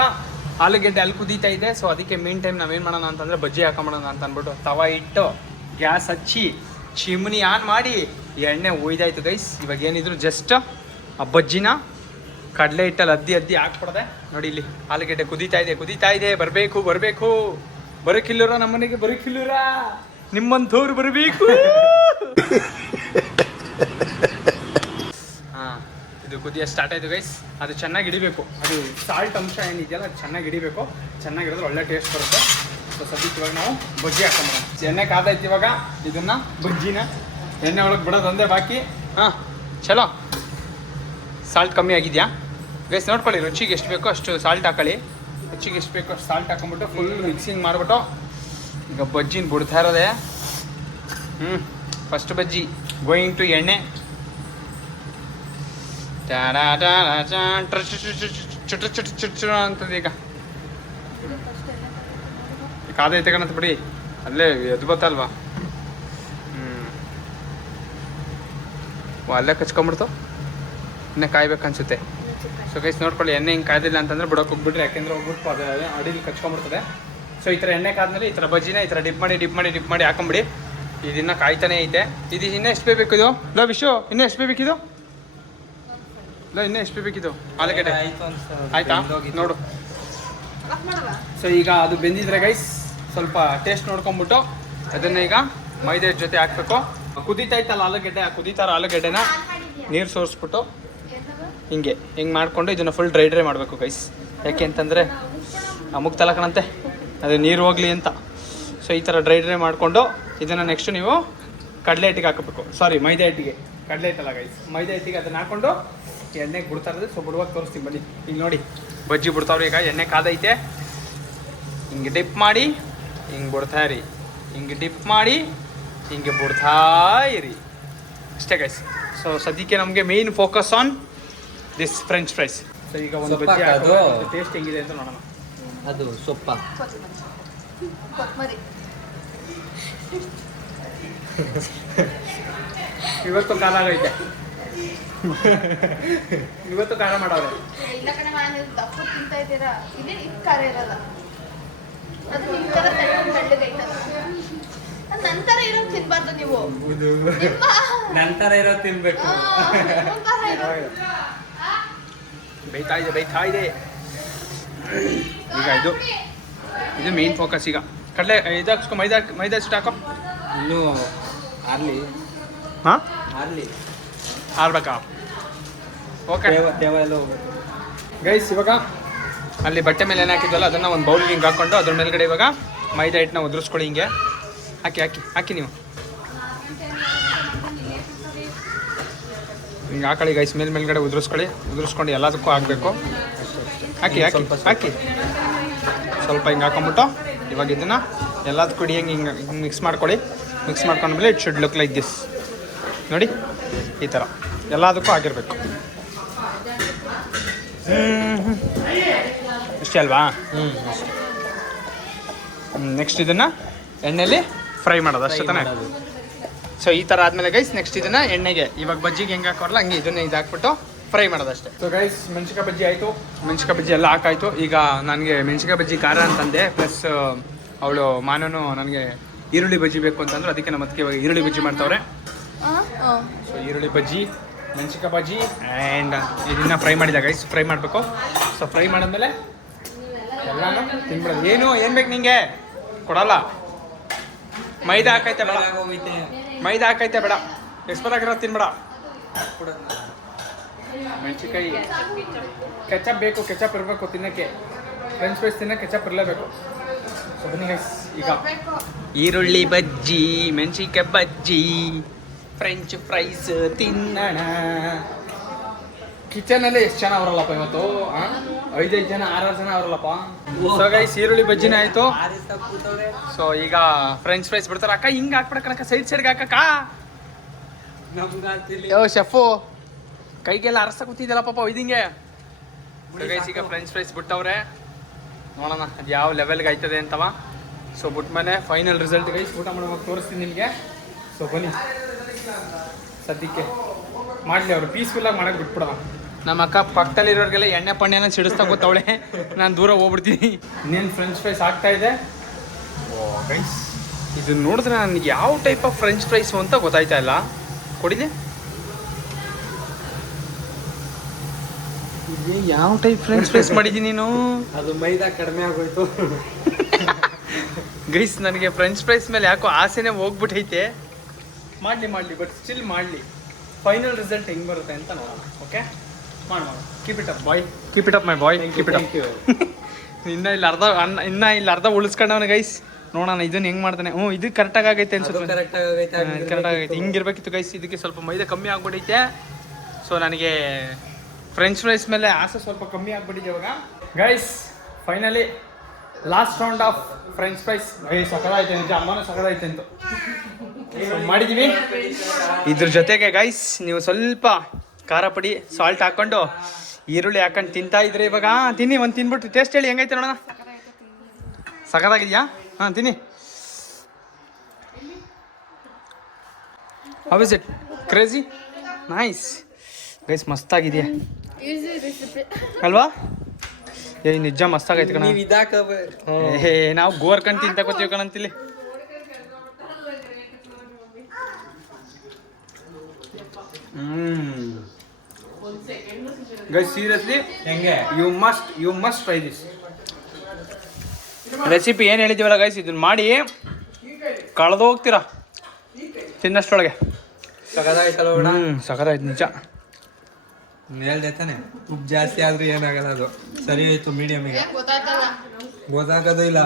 ಆಲೂಗೆಡ್ಡೆ ಅಲ್ಲಿ ಕುದೀತಾ ಇದೆ. ಸೊ ಅದಕ್ಕೆ ಮೇನ್ ಟೈಮ್ ನಾವೇನು ಮಾಡೋಣ ಅಂತಂದರೆ ಬಜ್ಜಿ ಹಾಕೊಂಬಿಡೋಣ ಅಂತ ಅಂದ್ಬಿಟ್ಟು ತವಾ ಇಟ್ಟು ಗ್ಯಾಸ್ ಹಚ್ಚಿ ಚಿಮ್ನಿ ಆನ್ ಮಾಡಿ ಎಣ್ಣೆ ಒಯ್ದಾಯ್ತು ಗೈಸ್. ಇವಾಗ ಏನಿದ್ರು ಜಸ್ಟ್ ಆ ಬಜ್ಜಿನ ಕಡಲೆ ಹಿಟ್ಟಲ್ಲಿ ಅದ್ದಿ ಹಾಕ್ಬಿಡದೆ. ನೋಡಿ ಇಲ್ಲಿ ಆಲೂಗೆಡ್ಡೆ ಕುದೀತಾ ಇದೆ. ಬರಬೇಕು ಬರೋಕಿಲ್ಲೂರ ನಮ್ಮನೆಗೆ ಬರೋಕಿಲ್ಲೂರ ನಿಮ್ಮಂಥವ್ರು ಬರಬೇಕು. ಹಾಂ, ಇದು ಕುದಿಯ ಸ್ಟಾರ್ಟ್ ಆಯಿತು ಗೈಸ್. ಅದು ಚೆನ್ನಾಗಿ ಹಿಡಿಬೇಕು. ಅದು ಸಾಲ್ಟ್ ಅಂಶ ಏನಿದೆಯಲ್ಲ ಅದು ಚೆನ್ನಾಗಿ ಹಿಡಿಬೇಕು. ಚೆನ್ನಾಗಿರೋದು ಒಳ್ಳೆ ಟೇಸ್ಟ್ ಬರುತ್ತೆ. ಸೊ ಸದ್ಯಕ್ಕೆ ಇವಾಗ ನಾವು ಬಜ್ಜಿ ಹಾಕೊಂಬರೋಣ. ಎಣ್ಣೆ ಕಾದೈತಿ. ಇವಾಗ ಇದನ್ನು ಬಜ್ಜಿನ ಎಣ್ಣೆ ಒಳಗೆ ಬಿಡೋದು ಒಂದೇ ಬಾಕಿ. ಹಾಂ, ಚಲೋ. ಸಾಲ್ಟ್ ಕಮ್ಮಿ ಆಗಿದೆಯಾ ಗೈಸ್? ನೋಡ್ಕೊಳ್ಳಿ, ರುಚಿಗೆ ಎಷ್ಟು ಬೇಕೋ ಅಷ್ಟು ಸಾಲ್ಟ್ ಹಾಕೊಳ್ಳಿ. ರುಚಿಗೆ ಎಷ್ಟು ಬೇಕೋ ಅಷ್ಟು ಸಾಲ್ಟ್ ಹಾಕೊಂಡ್ಬಿಟ್ಟು ಫುಲ್ ಮಿಕ್ಸಿಂಗ್ ಮಾಡಿಬಿಟ್ಟು ಈಗ ಬಜ್ಜಿನ ಬಿಡ್ತಾ ಇರೋದೆ. ಫಸ್ಟ್ ಬಜ್ಜಿ ಗೋಯಿಂಗ್ ಟು ಎಣ್ಣೆ. ಅಂತದೆ ಈಗ ಕಾದೈತೆ ಕಣಂತ ಬಿಡಿ, ಅಲ್ಲೇ ಎದ್ದು ಬತ್ತಲ್ವಾ. ಅಲ್ಲೇ ಕಚ್ಕೊಂಬಿಡ್ತು. ಇನ್ನೂ ಕಾಯ್ಬೇಕು ಅನ್ಸುತ್ತೆ. ಸೊ ಗೈಸ್ ನೋಡ್ಕೊಳ್ಳಿ, ಎಣ್ಣೆ ಹಿಂಗೆ ಕಾಯ್ದಿಲ್ಲ ಅಂತಂದ್ರೆ ಬಿಡೋಕೆ ಹೋಗ್ಬಿಟ್ರಿ. ಯಾಕೆಂದ್ರೆ ಹೋಗ್ಬಿಟ್ಟು ಅದು ಅಡಿಲಿ ಕಚ್ಕೊಂಡ್ಬಿಡ್ತದೆ. ಸೊ ಈ ಥರ ಎಣ್ಣೆ ಕಾದ್ಮೇಲೆ ಈ ಥರ ಬಜ್ಜಿನ ಈ ಥರ ಡಿಪ್ ಮಾಡಿ ಹಾಕೊಂಬಿಡಿ. ಇದನ್ನ ಕಾಯ್ತಾನೆ ಐತೆ. ಇದು ಇನ್ನೂ ಎಷ್ಟು ಬೇಕಿದು? ಲೋ ವಿಶು, ಇನ್ನೂ ಎಷ್ಟು ಬೇಕಿದು? ಇನ್ನೂ ಎಷ್ಟು ಬೇಕಿದು ಆಲೂಗಡ್ಡೆ? ಆಯ್ತಾ ನೋಡು. ಸೊ ಈಗ ಅದು ಬೆಂದಿದ್ರೆ ಗೈಸ್ ಸ್ವಲ್ಪ ಟೇಸ್ಟ್ ನೋಡ್ಕೊಂಬಿಟ್ಟು ಅದನ್ನ ಈಗ ಮೈದಾ ಹಿಟ್ಟು ಜೊತೆ ಹಾಕ್ಬೇಕು. ಕುದೀತಾ ಇತ್ತಲ್ಲ ಆಲೂಗಡ್ಡೆ, ಆ ಕುದೀತಾರ ಆಲೂಗಡ್ಡೆನ ನೀರು ಸೋರಿಸ್ಬಿಟ್ಟು ಹಿಂಗೆ ಮಾಡಿಕೊಂಡು ಇದನ್ನು ಫುಲ್ ಡ್ರೈ ಮಾಡಬೇಕು ಗೈಸ್. ಯಾಕೆ ಅಂತಂದರೆ ಅಮುಕ್ ತಲಕಣಂತೆ ಅದು ನೀರು ಹೋಗಲಿ ಅಂತ. ಸೊ ಈ ಥರ ಡ್ರೈ ಮಾಡಿಕೊಂಡು ಇದನ್ನು ನೆಕ್ಸ್ಟ್ ನೀವು ಕಡಲೆ ಹಿಟ್ಟಿಗೆ ಹಾಕಬೇಕು. ಸಾರಿ, ಮೈದಾ ಹಿಟ್ಟಿಗೆ. ಕಡಲೆ ಹಿಟ್ಟಲ್ಲ ಗೈಸ್, ಮೈದಾ ಹಿಟ್ಟಿಗೆ ಅದನ್ನು ಹಾಕ್ಕೊಂಡು ಎಣ್ಣೆಗೆ ಬಿಡ್ತಾ ಇರೋದು. ಸೊ ಬಿಡುವಾಗ ತೋರಿಸ್ತೀನಿ ಬನ್ನಿ. ಈಗ ನೋಡಿ ಬಜ್ಜಿ ಬಿಡ್ತಾವ್ರಿ. ಈಗ ಎಣ್ಣೆ ಕಾದೈತೆ. ಹಿಂಗೆ ಡಿಪ್ ಮಾಡಿ ಹಿಂಗೆ ಬಿಡ್ತಾ ಇರಿ. ಹಿಂಗೆ ಡಿಪ್ ಮಾಡಿ ಹಿಂಗೆ ಬಿಡ್ತಾ ಇರಿ. ಅಷ್ಟೇ ಗೈಸ್. ಸೊ ಸದ್ಯಕ್ಕೆ ನಮಗೆ main focus on this french fries. So ಈಗ ಒಂದು ಬಜ್ಜಿ ಹಾಕೋದು ಟೇಸ್ಟ್ ಹೆಂಗಿದೆ ಅಂತ ನೋಡೋಣ. ಅದು ಸೊಪ್ಪ ಇವತ್ತು ಖಾರ ಆಗೈತೆ. ಇವತ್ತು ಖಾರ ಮಾಡೋರೆ. ನಂತರ ಇರೋ ತಿನ್ಬಾರ್ದು ನೀವು. ನಂತರ ಇರೋ ತಿನ್ಬೇಕು. ಬೈತಾ ಇದೆ. ಈಗ ಇದು ಮೇನ್ ಫೋಕಸ್. ಈಗ ಕಡಲೆ ಇದು ಹಾಕ್ಸ್ಕೊ, ಮೈದಾ ಸುಟ್ಟು ಹಾಕೋ. ಇನ್ನೂ ಆರ್ಲಿ. ಹಾಂ, ಆರ್ಲಿ ಆರ್ಬೇಕಾ? Okay guys. ಇವಾಗ ಅಲ್ಲಿ ಬಟ್ಟೆ ಮೇಲೆ ಏನು ಹಾಕಿದ್ವಲ್ಲ ಅದನ್ನು ಒಂದು ಬೌಲ್ಗೆ ಹಿಂಗೆ ಹಾಕ್ಕೊಂಡು ಅದ್ರ ಮೇಲ್ಗಡೆ ಇವಾಗ ಮೈದಾ ಹಿಟ್ಟನ್ನ ಉದುರಿಸ್ಕೊಳ್ಳಿ. ಹಿಂಗೆ ಹಾಕಿ ನೀವು ಹಿಂಗೆ ಹಾಕೊಳ್ಳಿ ಗೈಸ್. ಮೇಲ್ಗಡೆ ಉದುರಿಸ್ಕೊಂಡು ಎಲ್ಲದಕ್ಕೂ ಹಾಕಬೇಕು. ಹಾಕಿ ಸ್ವಲ್ಪ ಹಿಂಗೆ ಹಾಕೊಂಬಿಟ್ಟು ಇವಾಗ ಇದನ್ನು ಎಲ್ಲದಕ್ಕೂ ಹಿಂಗೆ ಮಿಕ್ಸ್ ಮಾಡ್ಕೊಳ್ಳಿ. ಮಿಕ್ಸ್ ಮಾಡ್ಕೊಂಡ್ಮೇಲೆ it should look like this. ನೋಡಿ ಈ ಥರ ಎಲ್ಲದಕ್ಕೂ ಆಗಿರಬೇಕು. ಇಷ್ಟೇ ಅಲ್ವಾ? ನೆಕ್ಸ್ಟ್ ಇದನ್ನು ಎಣ್ಣೆಯಲ್ಲಿ ಫ್ರೈ ಮಾಡೋದು ಅಷ್ಟೇ ತಾನೆ. ಸೊ ಈ ಥರ ಆದಮೇಲೆ ಗೈಸ್ ನೆಕ್ಸ್ಟ್ ಇದನ್ನು ಎಣ್ಣೆಗೆ ಇವಾಗ ಬಜ್ಜಿಗೆ ಹೆಂಗೆ ಹಾಕೋರಲ್ಲ ಹಂಗೆ ಇದನ್ನು ಹಾಕ್ಬಿಟ್ಟು ಫ್ರೈ ಮಾಡೋದಷ್ಟೇ. ಸೊ ಗೈಸ್ ಮೆಣಸಿಕಾಯಿ ಬಜ್ಜಿ ಆಯಿತು. ಮೆಣಸಿಕಾಯಿ ಬಜ್ಜಿ ಎಲ್ಲ ಹಾಕಾಯಿತು. ಈಗ ನನಗೆ ಮೆಣಸಿಕಾಯಿ ಬಜ್ಜಿ ಖಾರ ಅಂತಂದೆ. ಪ್ಲಸ್ ಅವಳು ಮಾನನು ನನಗೆ ಈರುಳ್ಳಿ ಬಜ್ಜಿ ಬೇಕು ಅಂತಂದ್ರೆ ಅದಕ್ಕೆ ನಮ್ಮ ಅದಕ್ಕೆ ಇವಾಗ ಈರುಳ್ಳಿ ಬಜ್ಜಿ ಮಾಡ್ತಾವ್ರೆ. ಸೊ ಈರುಳ್ಳಿ ಬಜ್ಜಿ, ಮೆಣಸಿಕಾಯಿ ಬಜ್ಜಿ ಆ್ಯಂಡ್ ಇದನ್ನು ಫ್ರೈ ಮಾಡಿದ ಗೈಸ್. ಫ್ರೈ ಮಾಡಬೇಕು. ಸೊ ಫ್ರೈ ಮಾಡಿದ್ಮೇಲೆ ಎಲ್ಲನೂ ತಿನ್ಬಿಡೋದು. ಏನು ಬೇಕು ನಿಂಗೆ? ಕೊಡಲ್ಲ. ಮೈದಾ ಹಾಕೈತೆ ಬೇಡ. ಮೈದಾ ಹಾಕೈತೆ ಬೇಡ. ಎಕ್ಸ್ಪೈರ್ ಆಗಿರೋದು ತಿನ್ಬೇಡ. ಮೆಣಸಿಕಾಯಿ ಕೆಚಪ್ ಬೇಕು. ಕೆಚಪ್ ಇರಬೇಕು ತಿನ್ನೋಕ್ಕೆ. ಫ್ರೆಂಚ್ ಫ್ರೈಸ್ ತಿನ್ನೋಕ್ಕೆ ಕೆಚಪ್ ಇರಲೇಬೇಕು. ಸೊ ಬನ್ನಿ ಗೈಸ್, ಈಗ ಈರುಳ್ಳಿ ಬಜ್ಜಿ, ಮೆಣಸಿಕಾಯಿ ಬಜ್ಜಿ, ಫ್ರೆಂಚ್ ಫ್ರೈಸ್ ತಿನ್ನೋಣ. ಕಿಚನಲ್ಲಿ ಎಷ್ಟು ಜನ ಅವರಲ್ಲಪ್ಪ ಇವತ್ತು? 5 ಜನ 6 ಜನ ಅವರಲ್ಲಪ್ಪ. ಸೊ ಗೈಸ್ ಈರುಳ್ಳಿ ಬಜ್ಜಿನೇ ಆಯಿತು. ಸೊ ಈಗ ಫ್ರೆಂಚ್ ಫ್ರೈಸ್ ಬಿಡ್ತಾರೆ. ಅಕ್ಕ ಹಿಂಗೆ ಹಾಕ್ಬಿಡಕ್ಕ, ಸೈಡ್ಗೆ ಹಾಕಕ್ಕ. ಯೋ ಶೆಫು ಕೈಗೆಲ್ಲ ಅರಸ ಕೂತಿದ್ದಲ್ಲ ಪಾಪ ಇದಿಂಗೆ. ಗೈಸ್ ಈಗ ಫ್ರೆಂಚ್ ಫ್ರೈಸ್ ಬಿಟ್ಟವ್ರೆ. ನೋಡೋಣ ಅದು ಯಾವ ಲೆವೆಲ್ಗೆ ಆಯ್ತದೆ ಅಂತವ. ಸೊ ಬಿಟ್ಮೇಲೆ ಫೈನಲ್ ರಿಸಲ್ಟ್ ಗೈಸ್ ಊಟ ಮಾಡುವಾಗ ತೋರಿಸ್ತೀನಿ ನಿಮಗೆ. ಸೊ ಬನ್ನಿ ಸದ್ಯಕ್ಕೆ ಮಾಡಲಿ. ಅವರು ಪೀಸ್ಫುಲ್ಲಾಗಿ ಮಾಡೋಕೆ ಬಿಟ್ಬಿಡೋಣ. ನಮ್ಮ ಅಕ್ಕ ಪಕ್ಕದಲ್ಲಿರೋರಿಗೆಲ್ಲ ಎಣ್ಣೆ ಪಣ್ಣೆನ ಸಿಡಿಸ್ತಾ ಗೊತ್ತವಳೆ. ನಾನು ದೂರ ಹೋಗ್ಬಿಡ್ತೀನಿ. ಇನ್ನೇನು ಫ್ರೆಂಚ್ ಫ್ರೈಸ್ ಆಗ್ತಾ ಇದೆ. ಓ ಗೈಸ್ ಇದು ನೋಡಿದ್ರೆ ನನಗೆ ಯಾವ ಟೈಪ್ ಆಫ್ ಫ್ರೆಂಚ್ ಫ್ರೈಸು ಅಂತ ಗೊತ್ತಾಯ್ತಾ ಇಲ್ಲ. ಕೊಡಿಲಿ, ಯಾವ ಟೈಪ್ ಫ್ರೆಂಚ್ ಫ್ರೈಸ್ ಮಾಡಿದ್ದೀನಿ ನೀನು? ಅದು ಮೈದಾ ಕಡಿಮೆ ಆಗೋಯ್ತು. ಗೈಸ್, ನನಗೆ ಫ್ರೆಂಚ್ ಫ್ರೈಸ್ ಮೇಲೆ ಯಾಕೋ ಆಸೆನೇ ಹೋಗ್ಬಿಟ್ಟೈತೆ. ಮಾಡಲಿ ಬಟ್ ಸ್ಟಿಲ್ ಮಾಡಲಿ. ಫೈನಲ್ ರಿಸಲ್ಟ್ ಹೆಂಗೆ ಬರುತ್ತೆ ಅಂತ ನೋಡೋಣ. ಓಕೆ, ಮಾಡಿ keep it up boy, keep it up my boy, keep it up. ಇನ್ನ ಇಲ್ಲಿ ಅರ್ಧ ಉಳಿಸ್ಕೊಂಡವನ ಗೈಸ್. ನೋಡೋಣ ಇದನ್ನ ಹೆಂಗೆ ಮಾಡ್ತಾನೆ. ಇದು ಕರೆಕ್ಟಾಗಿ ಆಗೈತೆ ಅನ್ಸುತ್ತೆ. ಕರೆಕ್ಟಾಗಿ ಆಗೈತೆ. ಹಿಂಗಿರ್ಬೇಕಿತ್ತು ಗೈಸ್. ಇದಕ್ಕೆ ಸ್ವಲ್ಪ ಮೈದಾ ಕಮ್ಮಿ ಆಗ್ಬಿಟ್ಟೈತೆ. ಸೊ ನನಗೆ ಫ್ರೆಂಚ್ ಫ್ರೈಸ್ ಮೇಲೆ ಆಸೆ ಸ್ವಲ್ಪ ಕಮ್ಮಿ ಆಗ್ಬಿಟ್ಟಿದೆ ಇವಾಗ guys. Finally last round of French fries. ಸಕಲಾಯ್ತೆ ನಿಜ, ಅಮ್ಮನೂ ಸಕಲಾಯ್ತೆ ಅಂತ ಮಾಡಿದ್ದೀವಿ. ಇದ್ರ ಜೊತೆಗೆ ಗೈಸ್ ನೀವು ಸ್ವಲ್ಪ ಖಾರ ಪುಡಿ, ಸಾಲ್ಟ್ ಹಾಕ್ಕೊಂಡು ಈರುಳ್ಳಿ ಹಾಕೊಂಡು ತಿಂತಾ ಇದ್ರೆ ಇವಾಗ. ತಿನ್ನಿ, ಒಂದು ತಿನ್ಬಿಟ್ಟು ಟೇಸ್ಟ್ ಹೇಳಿ ಹೆಂಗೈತೆ ನೋಡೋಣ. ಸಖತ್ತಾಗಿದೆಯಾ? ಹಾಂ, ತಿನ್ನಿ. How is it? Crazy, nice guys, ಮಸ್ತಾಗಿದೆಯಾ ಅಲ್ವಾ? ನಿಜ ಮಸ್ತಾಗೈತೆ ಕಣ. ನಾವು ಗೋರ್ಕಂಡು ತಿಂತಕೋತೀವಿ ಕಣಂತಿಲ್ಲಿ. ಗೈಸ್ ಸೀರಿಯಸ್ಲಿ ಹೆಂಗೆ? You must try this recipe. ಏನು ಹೇಳಿದ್ದೀವಲ್ಲ ಗೈಸ್, ಇದನ್ನ ಮಾಡಿ ಕಳೆದು ಹೋಗ್ತೀರಾ ತಿನ್ನಷ್ಟೊಳಗೆ. ಸಖತ್ತಾಯ್ತು ನಿಜ. ಹೇಳ್ದೆ ತಾನೆ, ಉಪ್ಪು ಜಾಸ್ತಿ ಆದ್ರೂ ಏನಾಗಲ್ಲ, ಅದು ಸರಿ ಆಯ್ತು. ಮೀಡಿಯಮ್ ಈಗ ಗೊತ್ತಾಗೋದು ಇಲ್ಲ.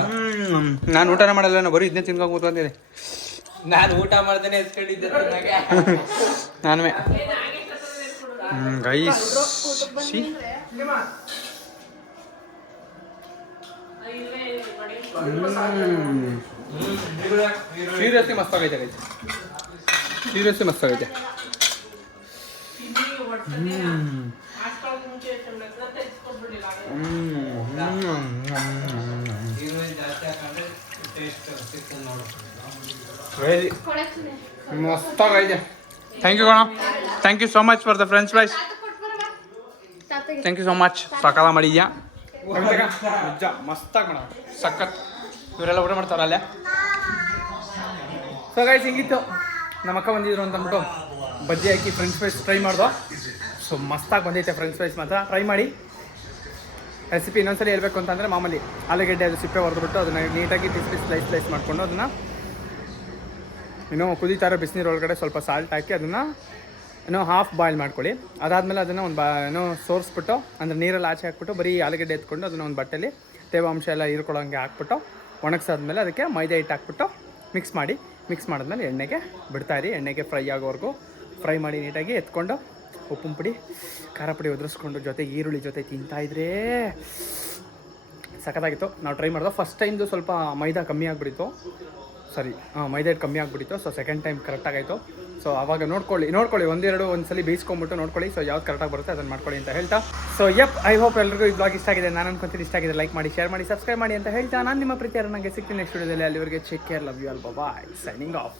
ನಾನು ಊಟನೇ ಮಾಡಲ್ಲ, ನಾನು ಬರೀ ಇದನ್ನೇ ತಿನ್ಕೊಂಡು ಕೂತ್ಕೊಂತೀನಿ. ನಾನು ಊಟ ಮಾಡ್ದೇನೆ ಎಸ್ಕೊಂಡಿದ್ದೆ ನಾನು ಗೈಸ್. ಸೀರಿಯಸ್ಲಿ ಮಸ್ತಾಗೈತೆ ಗೈಸ್, ಸೀರಿಯಸ್ಲಿ ಮಸ್ತಾಗೈತೆ. ಮಸ್ತಾಗೈತೆ. ಥ್ಯಾಂಕ್ ಯು ಕಣ, thank you so much for the French fries. Thank you so much. ಸಕಾಲ ಮಾಡಿದ್ಯಾ ನಿಜ, ಮಸ್ತಾಗಿ ಮಾಡ, ಸಖತ್. ಇವರೆಲ್ಲ ಊಟ ಮಾಡ್ತಾರ ಅಲ್ಲೇ. ಸೊ ಗೈಸ್, ಹಿಂಗಿತ್ತು ನಮ್ಮ ಅಕ್ಕ ಬಂದಿದ್ರು ಅಂತ ಅಂದ್ಬಿಟ್ಟು ಬಜ್ಜಿ ಹಾಕಿ ಫ್ರೆಂಚ್ ಫ್ರೈಸ್ ಟ್ರೈ ಮಾಡ್ದೋ. ಸೊ ಮಸ್ತಾಗಿ ಬಂದೈತೆ ಫ್ರೆಂಚ್ ಫ್ರೈಸ್ ಮಾತ್ರ. ಟ್ರೈ ಮಾಡಿ. ರೆಸಿಪಿ ಇನ್ನೊಂದ್ಸಲ ಹೇಳ್ಬೇಕು ಅಂತಂದರೆ, ಮಾಮೂಲಿ ಆಲೂಗಡ್ಡೆ ಅದು ಸಿಪ್ಪೆ ಹೊಡೆದ್ಬಿಟ್ಟು ಅದನ್ನು ನೀಟಾಗಿ ಸ್ಲೈಸ್ ಮಾಡಿಕೊಂಡು ಅದನ್ನು ಇನ್ನೂ ಕುದೀತಾ ಇರೋ ಬಿಸಿನೀರು ಒಳಗಡೆ ಸ್ವಲ್ಪ ಸಾಲ್ಟ್ ಹಾಕಿ ಅದನ್ನು ಏನೋ ಹಾಫ್ ಬಾಯ್ಲ್ ಮಾಡ್ಕೊಳ್ಳಿ. ಅದಾದಮೇಲೆ ಅದನ್ನು ಏನೋ ಸೋರಿಸ್ಬಿಟ್ಟು, ಅಂದರೆ ನೀರಲ್ಲಿ ಆಚೆ ಹಾಕ್ಬಿಟ್ಟು ಬರೀ ಆಲೂಗಡ್ಡೆ ಎತ್ಕೊಂಡು ಅದನ್ನು ಒಂದು ಬಟ್ಟೆಲಿ ತೇವಾಂಶ ಎಲ್ಲ ಹೀರ್ಕೊಳ್ಳೋಂಗೆ ಹಾಕ್ಬಿಟ್ಟು ಒಣಗಿಸಾದ್ಮೇಲೆ ಅದಕ್ಕೆ ಮೈದಾ ಹಿಟ್ಟು ಹಾಕ್ಬಿಟ್ಟು ಮಿಕ್ಸ್ ಮಾಡಿದ್ಮೇಲೆ ಎಣ್ಣೆಗೆ ಬಿಡ್ತಾಯಿರಿ. ಎಣ್ಣೆಗೆ ಫ್ರೈ ಆಗೋವರೆಗೂ ಫ್ರೈ ಮಾಡಿ ನೀಟಾಗಿ ಎತ್ಕೊಂಡು ಉಪ್ಪಿನ ಪುಡಿ, ಖಾರ ಪುಡಿ ಉದುರಿಸ್ಕೊಂಡು ಜೊತೆಗೆ ಈರುಳ್ಳಿ ಜೊತೆ ತಿಂತಾಯಿದ್ರೆ ಸಖತ್ತಾಗಿತ್ತು. ನಾವು ಟ್ರೈ ಮಾಡಿದ್ವು. ಫಸ್ಟ್ ಟೈಮ್ದು ಸ್ವಲ್ಪ ಮೈದಾ ಕಮ್ಮಿ ಆಗಿಬಿಟ್ಟಿತ್ತು. ಮೈದಾ ಹಿಟ್ಟು ಕಮ್ಮಿ ಆಗಿಬಿಟ್ಟಿತ್ತು. ಸೊ ಸೆಕೆಂಡ್ ಟೈಮ್ ಕರೆಕ್ಟಾಗಾಯಿತು. ಸೊ ಆವಾಗ ನೋಡ್ಕೊಳ್ಳಿ ಒಂದ್ಸಲಿ ಬೇಯಿಸ್ಕೊಂಬಿಟ್ಟು ನೋಡ್ಕೊಳ್ಳಿ. ಸೊ ಯಾವ್ದು ಕರೆಕ್ಟಾಗಿ ಬರುತ್ತೆ ಅದನ್ನು ಮಾಡ್ಕೊಳ್ಳಿ ಅಂತ ಹೇಳ್ತಾ, ಸೊ ಐ ಹೋಪ್ ಎಲ್ರಿಗೂ ಈ ಬ್ಲಾಗ್ ಇಷ್ಟ ಆಗಿದೆ. ನಾನು ಅನ್ಕೊಂತೀನಿ ಇಷ್ಟ ಆಗಿದೆ. ಲೈಕ್ ಮಾಡಿ, ಶೇರ್ ಮಾಡಿ, ಸಬ್ಸ್ಕ್ರೈಬ್ ಮಾಡಿ ಅಂತ ಹೇಳ್ತಾ ನಾನು ನಿಮ್ಮ ಪ್ರೀತಿ ನನಗೆ ಸಿಗ್ತೀನಿ ನೆಕ್ಸ್ಟ್ ವಿಡಿಯೋದಲ್ಲಿ. ಅಲ್ಲಿವರೆಗೆ take care, love you all, bye, signing of.